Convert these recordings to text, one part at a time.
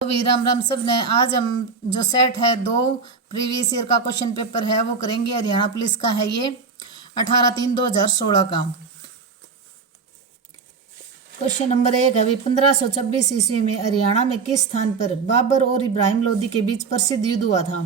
भी राम राम सब ने। आज हम जो सेट है दो प्रीवियस ईयर का क्वेश्चन पेपर है वो करेंगे। हरियाणा पुलिस का है ये 18/3/2016 का। क्वेश्चन नंबर 1 है 1526 ईस्वी में हरियाणा में किस स्थान पर बाबर और इब्राहिम लोदी के बीच प्रसिद्ध युद्ध हुआ था?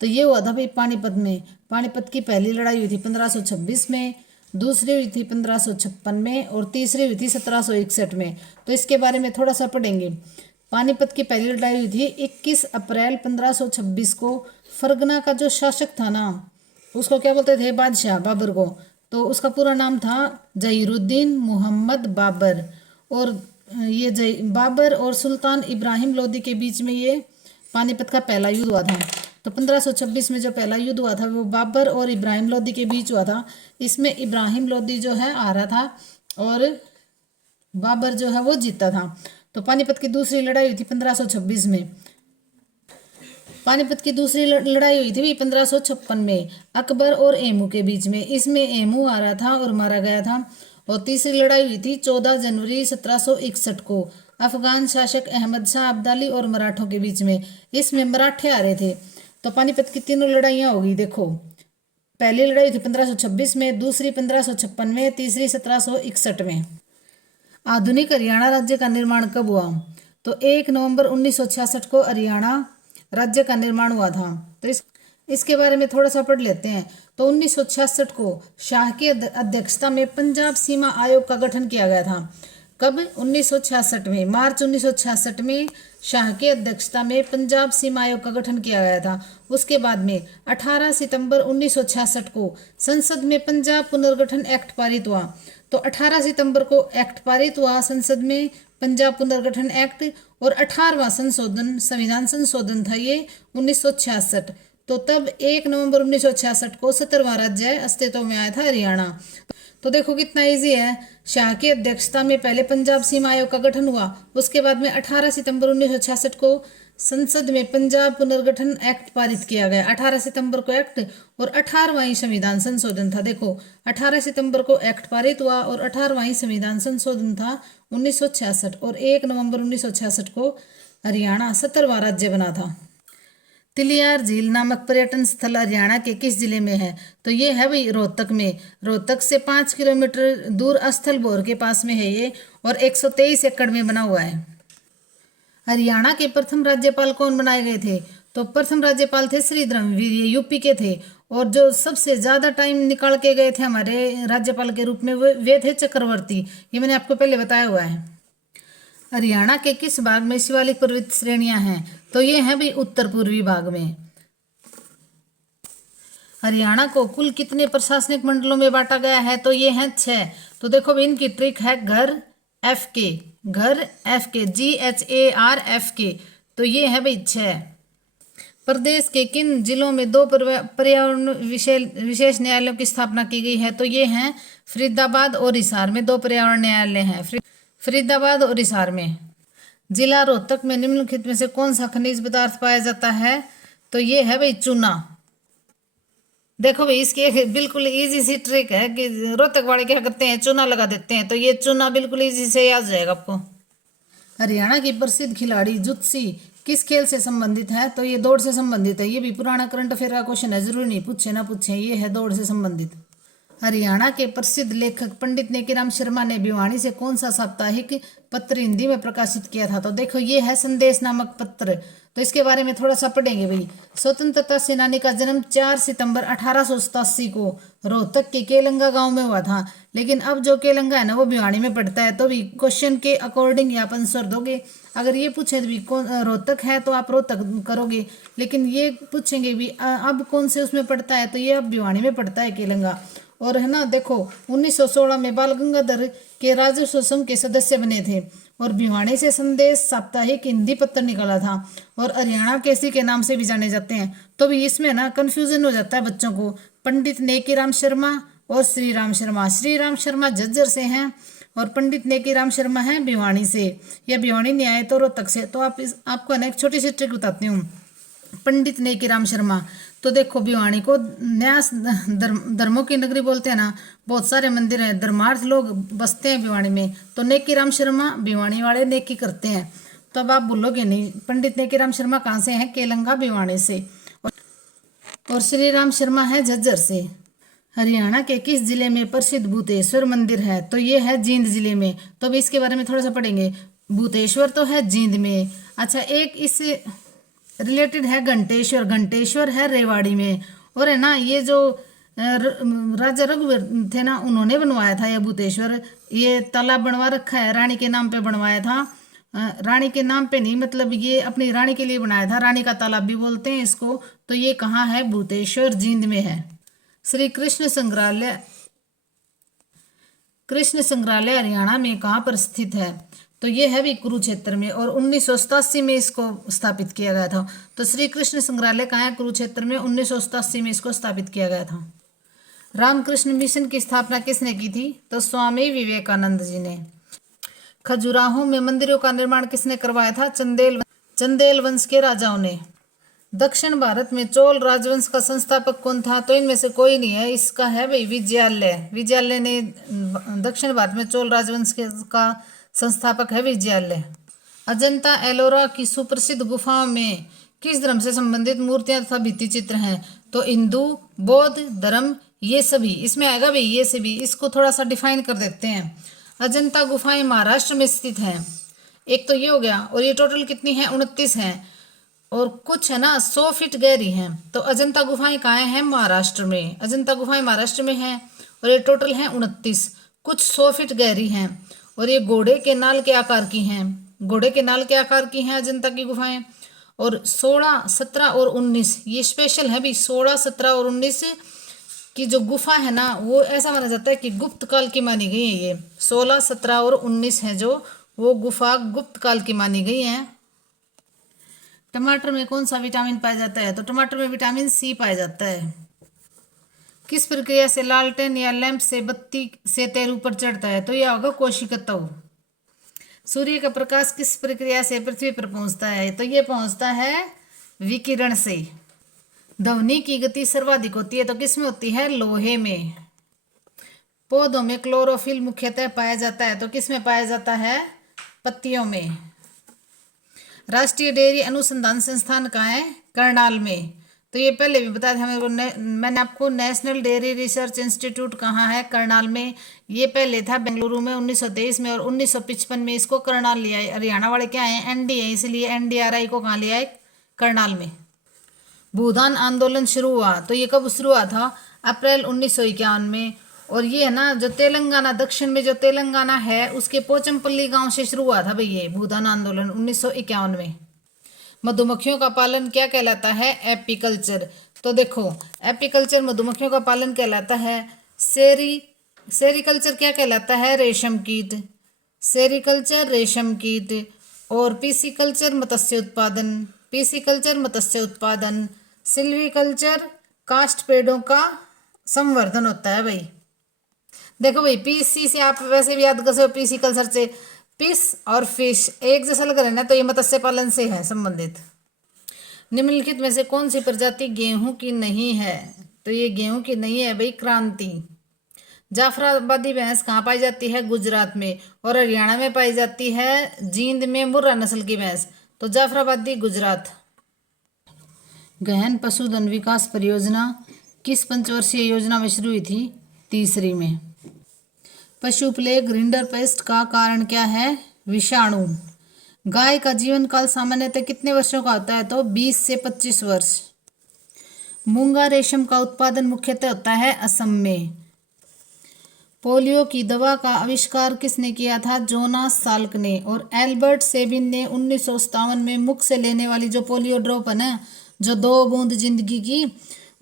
तो ये हुआ था भाई पानीपत में। पानीपत की पहली लड़ाई हुई थी 1526 में, दूसरी हुई थी 1556 में और तीसरी हुई थी 1761 में। तो इसके बारे में थोड़ा सा पढ़ेंगे। पानीपत की पहली लड़ाई हुई थी 21 अप्रैल 1526 को। फरगना का जो शासक था ना, उसको क्या बोलते थे? बादशाह, बाबर को। तो उसका पूरा नाम था जहीरुद्दीन मोहम्मद बाबर। और ये बाबर और सुल्तान इब्राहिम लोदी के बीच में ये पानीपत का पहला युद्ध हुआ था। तो 1526 में जो पहला युद्ध हुआ था वो बाबर और इब्राहिम लोदी के बीच हुआ था। इसमें इब्राहिम लोदी जो है हारा था और बाबर जो है वो जीता था। तो पानीपत की दूसरी लड़ाई हुई थी 1526 में। पानीपत की दूसरी लड़ाई हुई थी 1556 में अकबर और एमू के बीच में। इसमें एमू हारा था और मारा गया था। और तीसरी लड़ाई हुई थी 14 जनवरी 1761 को अफगान शासक अहमद शाह अब्दाली और मराठों के बीच में। इसमें मराठे हारे थे। तो पानीपत की तीनों लड़ाइयाँ होगी। देखो, पहली लड़ाई थी 1526 में, दूसरी 1556 में, तीसरी 1761 में। आधुनिक हरियाणा राज्य का निर्माण कब हुआ? तो 1 नवंबर 1966 को हरियाणा राज्य का निर्माण हुआ था। तो इसके बारे में थोड़ा सा पढ़ लेते हैं। तो 1966 को शाह की अध्यक्षता में पंजाब सीमा आयोग का गठन किया गया था। कब? 1966 में, मार्च 1966 में शाह की अध्यक्षता में पंजाब सीमा आयोग का गठन किया गया था। उसके बाद में 18 सितंबर 1966 को संसद में पंजाब पुनर्गठन एक्ट पारित हुआ। तो 18 सितंबर को एक्ट पारित हुआ संसद में, पंजाब पुनर्गठन एक्ट। और 18वां संशोधन, संविधान संशोधन था ये 1966। तो तब 1 नवंबर 1966 को 17वां राज्य अस्तित्व में आया था, हरियाणा। तो देखो कितना इजी है। शाह की अध्यक्षता में पहले पंजाब सीमा आयोग का गठन हुआ। उसके बाद में 18 सितंबर 1966 को संसद में पंजाब पुनर्गठन एक्ट पारित किया गया। 18 सितंबर को एक्ट और 18वां ही संविधान संशोधन था। देखो, 18 सितंबर को एक्ट पारित हुआ और 18वां ही संविधान संशोधन था 1966। और 1 नवंबर 1966 को हरियाणा 17वां राज्य बना था। तिलियार झील नामक पर्यटन स्थल हरियाणा के किस जिले में है? तो ये है भाई रोहतक में। रोहतक से 5 किलोमीटर दूर अस्थल भोर के पास में है ये और 123 एकड़ में बना हुआ है। हरियाणा के प्रथम राज्यपाल कौन बनाए गए थे? तो प्रथम राज्यपाल थे श्री धर्मवीर, ये यूपी के थे। और जो सबसे ज्यादा टाइम निकाल के गए थे हमारे राज्यपाल के रूप में वे थे चक्रवर्ती। ये मैंने आपको पहले बताया हुआ है। हरियाणा के किस भाग में शिवालिक पर्वत श्रेणियां हैं? तो ये है भाई उत्तर पूर्वी भाग में। हरियाणा को कुल कितने प्रशासनिक मंडलों में बांटा गया है? तो ये हैं 6। तो देखो भाई इनकी ट्रिक है घर FK, घर FK, GHARFK। तो ये है भाई 6। प्रदेश के किन जिलों में 2 पर्यावरण विशेष न्यायालयों की स्थापना की गई है? तो ये हैं फरीदाबाद और हिसार में 2 पर्यावरण न्यायालय हैं, फरीदाबाद और हिसार में। जिला रोहतक में निम्नलिखित में से कौन सा खनिज पदार्थ पाया जाता है? तो ये है भाई चूना। देखो भाई इसकी एक बिल्कुल इजी सी ट्रिक है कि रोहतक वाले क्या करते हैं, चूना लगा देते हैं। तो ये चूना बिल्कुल इजी से याद जाएगा आपको। हरियाणा की प्रसिद्ध खिलाड़ी जुत्सी किस खेल से संबंधित है? तो ये दौड़ से संबंधित है। ये भी पुराना करंट अफेयर का क्वेश्चन है, जरूरी नहीं पूछे ना पूछे, ये है दौड़ से संबंधित। हरियाणा के प्रसिद्ध लेखक पंडित नेकीराम शर्मा ने भिवानी से कौन सा साप्ताहिक पत्र हिंदी में प्रकाशित किया था? तो देखो ये है संदेश नामक पत्र। तो इसके बारे में थोड़ा सा पढ़ेंगे भाई। स्वतंत्रता सेनानी का जन्म 4 सितंबर 1887 को रोहतक के केलंगा गांव में हुआ था। लेकिन अब जो केलंगा है ना वो भिवानी में पड़ता है। तो भी क्वेश्चन के अकॉर्डिंग आप आंसर दोगे। अगर ये पूछे भी कौन रोहतक है तो आप रोहतक करोगे। लेकिन ये पूछेंगे भी अब कौन से उसमें पड़ता है, तो ये अब भिवानी में पड़ता है केलंगा। और है ना, देखो 1916 में बाल गंगाधर के राजस्व संघ के सदस्य बने थे और भिवानी से संदेश साप्ताहिक हिंदी पत्र निकाला था। और हरियाणा केसरी के नाम से भी जाने जाते हैं। तो भी इसमें ना कंफ्यूजन हो जाता है बच्चों को। पंडित नेकीराम शर्मा और श्री राम शर्मा। श्री राम शर्मा झज्जर से हैं और पंडित नेकीराम शर्मा हैं भिवानी से, या भिवानी नहीं आए तो रोहतक से। तो आपको ना एक छोटी सी ट्रिक बताती हूँ। पंडित नेकीराम शर्मा, तो देखो भिवानी को न्यास धर्मों की नगरी बोलते हैं ना, बहुत सारे मंदिर हैं, धर्मार्थ लोग बसते हैं भिवानी में। तो नेकीराम शर्मा भिवानी वाले नेकी करते हैं। तब आप बोलोगे नहीं। पंडित नेकीराम शर्मा कहाँ से हैं? केलंगा भिवानी से। और श्री राम शर्मा है झज्जर से। हरियाणा के किस जिले में प्रसिद्ध भूतेश्वर मंदिर है? तो ये है जींद जिले में। तो अब इसके बारे में थोड़ा सा पढ़ेंगे। भूतेश्वर तो है जींद में। अच्छा, एक इससे रिलेटेड है घंटेश्वर। घंटेश्वर है रेवाड़ी में। और है ना, ये जो राजा रघुवीर थे ना, उन्होंने बनवाया था यह भूतेश्वर। ये तालाब बनवा रखा है, रानी के नाम पे बनवाया था। रानी के नाम पे नहीं, मतलब ये अपनी रानी के लिए बनाया था। रानी का तालाब भी बोलते हैं इसको। तो ये कहाँ है? भूतेश्वर जींद में है। श्री कृष्ण संग्रहालय, कृष्ण संग्रहालय हरियाणा में कहाँ पर स्थित है? तो ये है भी कुरुक्षेत्र में। और 1987 में इसको स्थापित किया गया था। तो श्री कृष्ण संग्रहालय कहाँ है? कुरुक्षेत्र में। 1987 में इसको स्थापित किया गया था। रामकृष्ण मिशन की स्थापना किसने की थी? तो स्वामी विवेकानंद जी ने। खजुराहो में मंदिरों का निर्माण किसने करवाया था? चंदेल वंश के राजाओं ने। दक्षिण भारत में चोल राजवंश का संस्थापक कौन था? तो इनमें से कोई नहीं है, इसका है भाई विजयालय। विजयालय ने दक्षिण भारत में चोल राजवंश का संस्थापक है विजयालय। अजंता एलोरा की सुप्रसिद्ध गुफाओं में किस धर्म से संबंधित मूर्तियां तथा भित्ति चित्र हैं? तो हिंदू, बौद्ध धर्म, ये सभी इसमें आएगा भाई, ये सभी। इसको थोड़ा सा डिफाइन कर देते हैं। अजंता गुफाएं महाराष्ट्र में स्थित हैं। एक तो ये हो गया। और ये टोटल कितनी है? 29 हैं। और कुछ है ना 100 फीट गहरी हैं। तो अजंता गुफाएं कहाँ हैं? महाराष्ट्र में। अजंता गुफाएं महाराष्ट्र में हैं। और ये टोटल हैं 29। कुछ 100 फीट गहरी हैं। और ये घोड़े के नाल के आकार की हैं। घोड़े के नाल के आकार की हैं अजंता की गुफाएं। और 16, 17 और 19 ये स्पेशल है भी। 16, 17 और 19 की जो गुफा है ना, वो ऐसा माना जाता है कि गुप्त काल की मानी गई है। ये 16, 17 और 19 है जो, वो गुफा गुप्त काल की मानी गई है। टमाटर में कौन सा विटामिन पाया जाता है? तो टमाटर में विटामिन सी पाया जाता है। किस प्रक्रिया से लालटेन या लैंप से बत्ती से तेल ऊपर चढ़ता है? तो यह होगा कोशिका तव। सूर्य का प्रकाश किस प्रक्रिया से पृथ्वी पर पहुंचता है? तो ये पहुंचता है विकिरण से। ध्वनि की गति सर्वाधिक होती है तो किस में होती है? लोहे में। पौधों में क्लोरोफिल मुख्यतः पाया जाता है तो किस में पाया जाता है? पत्तियों में। राष्ट्रीय डेयरी अनुसंधान संस्थान कहाँ है? करनाल में। तो ये पहले भी बताया था मैंने आपको। नेशनल डेयरी रिसर्च इंस्टीट्यूट कहाँ है? करनाल में। ये पहले था बेंगलुरु में 1923 में। और 1955 में इसको करनाल लिया है। हरियाणा वाले क्या है? एनडी है, इसलिए एनडीआरआई को कहाँ लिया है? करनाल में। भूदान आंदोलन शुरू हुआ तो ये कब शुरू हुआ था? अप्रैल 1951 में। और ये है ना, जो तेलंगाना, दक्षिण में जो तेलंगाना है उसके पोचमपल्ली गांव से शुरू हुआ था भाई ये भूदान आंदोलन 1951 में। मधुमक्खियों का पालन क्या कहलाता है? एपीकल्चर। तो देखो, एपीकल्चर मधुमक्खियों का पालन कहलाता है। सेरीकल्चर क्या कहलाता है? रेशम कीट। सेरीकल्चर रेशम कीट। और पीसीकल्चर मत्स्य उत्पादन। पीसीकल्चर मत्स्य उत्पादन। सिल्वीकल्चर काष्ठ पेड़ों का संवर्धन होता है भाई। देखो भाई, पीसी से आप वैसे भी याद कर सकते हो, पीसी कल्चर से फिश और फिश एक जैसा लग रहा है ना, तो ये मत्स्य पालन से है संबंधित। निम्नलिखित में से कौन सी प्रजाति गेहूं की नहीं है? तो ये गेहूं की नहीं है भाई, क्रांति। जाफराबादी भैंस कहाँ पाई जाती है? गुजरात में। और हरियाणा में पाई जाती है जींद में मुर्रा नस्ल की भैंस। तो जाफराबादी गुजरात। गहन पशुधन विकास परियोजना किस पंचवर्षीय योजना में शुरू हुई थी? तीसरी में। पशु प्लेग रिंडरपेस्ट का कारण क्या है? विषाणु। गाय का जीवन काल सामान्यतः कितने वर्षों का होता है? तो 20 से 25 वर्ष। मूंगा रेशम का उत्पादन मुख्यतः होता है असम में। पोलियो की दवा का आविष्कार किसने किया था? जोनास साल्क ने। और एल्बर्ट सेबिन ने 1957 में मुख से लेने वाली जो पोलियो ड्रॉप है ना, जो 2 बूंद जिंदगी की,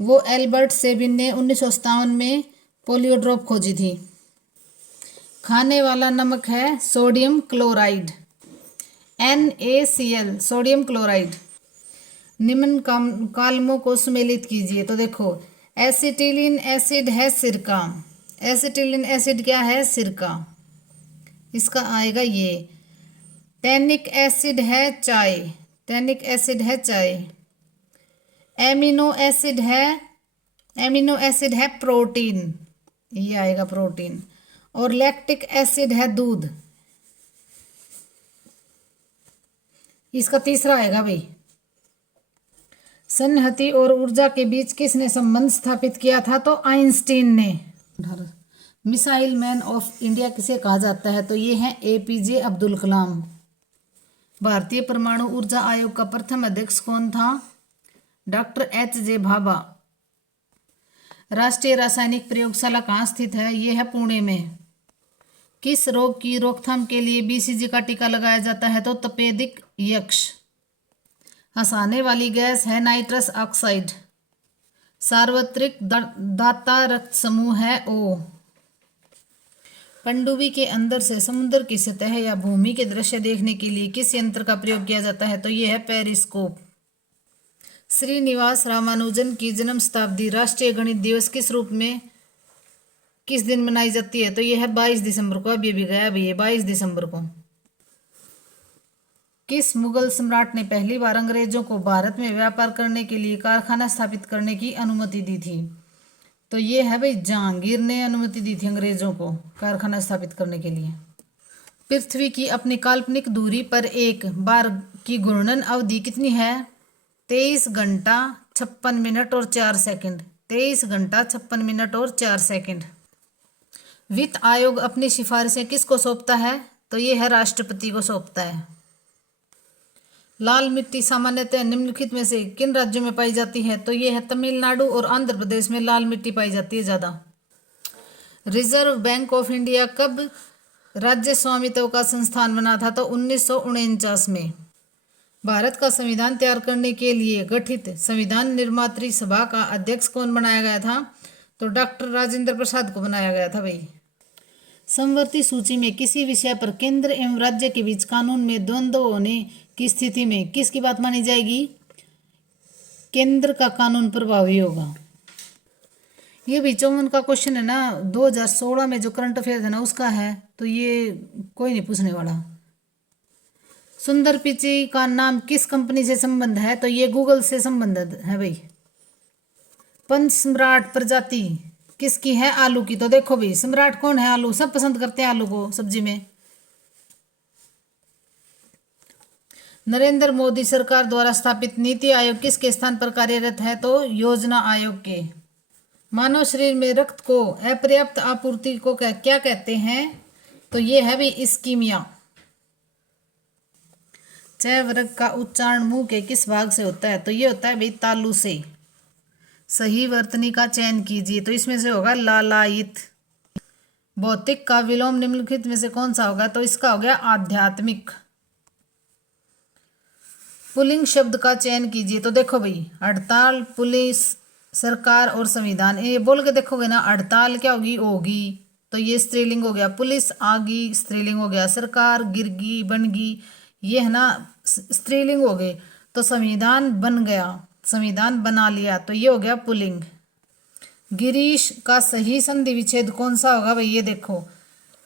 वो एल्बर्ट सेबिन ने 1957 में पोलियो ड्रॉप खोजी थी। खाने वाला नमक है sodium chloride, NaCl, sodium chloride. निम्न कालमों को सुमेलित कीजिए। तो देखो, एसिटिलीन एसिड है सिरका। एसिटिलीन एसिड क्या है? सिरका। इसका आएगा ये। टैनिक एसिड है चाय। टैनिक एसिड है चाय। एमिनो एसिड है प्रोटीन। ये आएगा प्रोटीन। और लैक्टिक एसिड है दूध। इसका तीसरा आएगा भाई। सन्निहित और ऊर्जा के बीच किसने संबंध स्थापित किया था? तो आइंस्टीन ने। मिसाइल मैन ऑफ इंडिया किसे कहा जाता है? तो ये है एपीजे अब्दुल कलाम। भारतीय परमाणु ऊर्जा आयोग का प्रथम अध्यक्ष कौन था? डॉक्टर एच.जे. भाभा। राष्ट्रीय रासायनिक प्रयोगशाला कहाँ स्थित है? ये है पुणे में। किस रोग की रोकथाम के लिए बीसीजी का टीका लगाया जाता है? तो तपेदिक यक्ष। हंसाने वाली गैस है नाइट्रस ऑक्साइड। सार्वत्रिक दाता रक्त समूह है O। पनडुब्बी के अंदर से समुद्र की सतह या भूमि के दृश्य देखने के लिए किस यंत्र का प्रयोग किया जाता है? तो यह है पेरिस्कोप। श्रीनिवास रामानुजन की जन्म शताब्दी राष्ट्रीय गणित दिवस किस रूप में किस दिन मनाई जाती है? तो यह है 22 दिसंबर को। अब ये भी गया भी है 22 दिसंबर को। किस मुगल सम्राट ने पहली बार अंग्रेजों को भारत में व्यापार करने के लिए कारखाना स्थापित करने की अनुमति दी थी? तो ये है भाई जहांगीर ने अनुमति दी थी अंग्रेजों को कारखाना स्थापित करने के लिए। पृथ्वी की अपनी काल्पनिक दूरी पर एक बार की घूर्णन अवधि कितनी है? 23 घंटा 56 मिनट और 4 सेकंड। 23 घंटा 56 मिनट और 4 सेकंड। वित्त आयोग अपनी सिफारिशें किसको सौंपता है? तो ये है राष्ट्रपति को सौंपता है। लाल मिट्टी सामान्यतः निम्नलिखित में से किन राज्यों में पाई जाती है? तो ये है तमिलनाडु और आंध्र प्रदेश में लाल मिट्टी पाई जाती है ज्यादा। रिजर्व बैंक ऑफ इंडिया कब राज्य स्वामित्व का संस्थान बना था? तो 1949 में। भारत का संविधान तैयार करने के लिए गठित संविधान निर्मात्री सभा का अध्यक्ष कौन बनाया गया था? तो डॉक्टर राजेंद्र प्रसाद को बनाया गया था भाई। समवर्ती सूची में किसी विषय पर केंद्र एवं राज्य के बीच कानून में द्वंद्व होने की स्थिति में किसकी बात मानी जाएगी? केंद्र का कानून प्रभावी होगा। ये भी 54 का क्वेश्चन है ना, 2016 में जो करंट अफेयर है ना उसका है, तो ये कोई नहीं पूछने वाला। सुंदर पिचाई का नाम किस कंपनी से संबंध है? तो ये गूगल से संबंधित है भाई। पंच सम्राट प्रजाति किसकी है? आलू की। तो देखो भाई सम्राट कौन है? आलू। सब पसंद करते हैं आलू को सब्जी में। नरेंद्र मोदी सरकार द्वारा स्थापित नीति आयोग किसके स्थान पर कार्यरत है? तो योजना आयोग के। मानव शरीर में रक्त को अपर्याप्त आपूर्ति को क्या कहते हैं? तो ये है भी इस्कीमिया। च वर्ग का उच्चारण मुंह के किस भाग से होता है? तो ये होता है भाई तालु से। सही वर्तनी का चयन कीजिए, तो इसमें से होगा लालायित। भौतिक का विलोम निम्नलिखित में से कौन सा होगा? तो इसका हो गया आध्यात्मिक। पुल्लिंग शब्द का चयन कीजिए, तो देखो भाई हड़ताल, पुलिस, सरकार और संविधान। ये बोल के देखोगे ना, हड़ताल क्या होगी? होगी, तो ये स्त्रीलिंग हो गया। पुलिस आगी स्त्रीलिंग हो गया। सरकार गिरगी बनगी, ये है ना स्त्रीलिंग हो गए। तो संविधान बन गया, संविधान बना लिया, तो ये हो गया पुल्लिंग। गिरीश का सही संधि विच्छेद कौन सा होगा भाई? ये देखो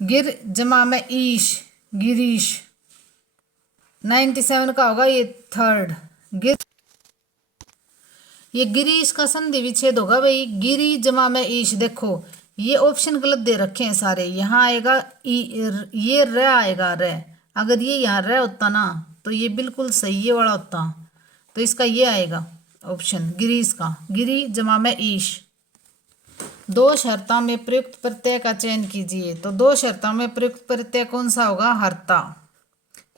गिर जमा में ईश, गिरीश। 97 का होगा ये थर्ड गिर। ये गिरीश का संधि विच्छेद होगा भाई गिरी जमा में ईश। देखो ये ऑप्शन गलत दे रखे हैं सारे। यहाँ आएगा ये र आएगा र। अगर ये यहाँ र होता ना तो ये बिल्कुल सही ये वाला होता, तो इसका ये आएगा ऑप्शन गिरीश का। गिरी जमा में ईश। दो शर्ता में प्रयुक्त प्रत्यय का चयन कीजिए, तो दो शर्ता में प्रयुक्त प्रत्यय कौन सा होगा? हर्ता।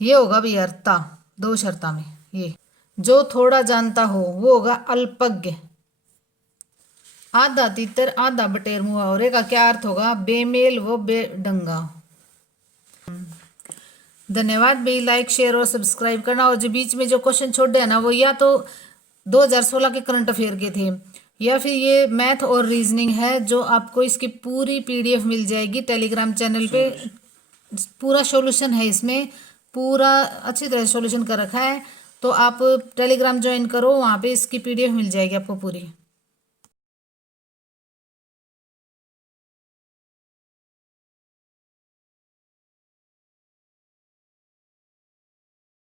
ये होगा भी हर्ता दो शर्ता में। ये जो थोड़ा जानता हो वो होगा अल्पज्ञ। आधा तीतर आधा बटेर मुहावरे का क्या अर्थ होगा? बेमेल व बेढंगा। धन्यवाद भाई। लाइक शेयर और सब्सक्राइब करना। और जो बीच में जो क्वेश्चन छोड़ दिया ना वो या तो 2016 के करंट अफेयर के थे या फिर ये मैथ और रीजनिंग है, जो आपको इसकी पूरी PDF मिल जाएगी टेलीग्राम चैनल पे। पूरा सॉल्यूशन है इसमें, पूरा अच्छी तरह सॉल्यूशन कर रखा है। तो आप टेलीग्राम ज्वाइन करो, वहाँ पे इसकी PDF मिल जाएगी आपको पूरी।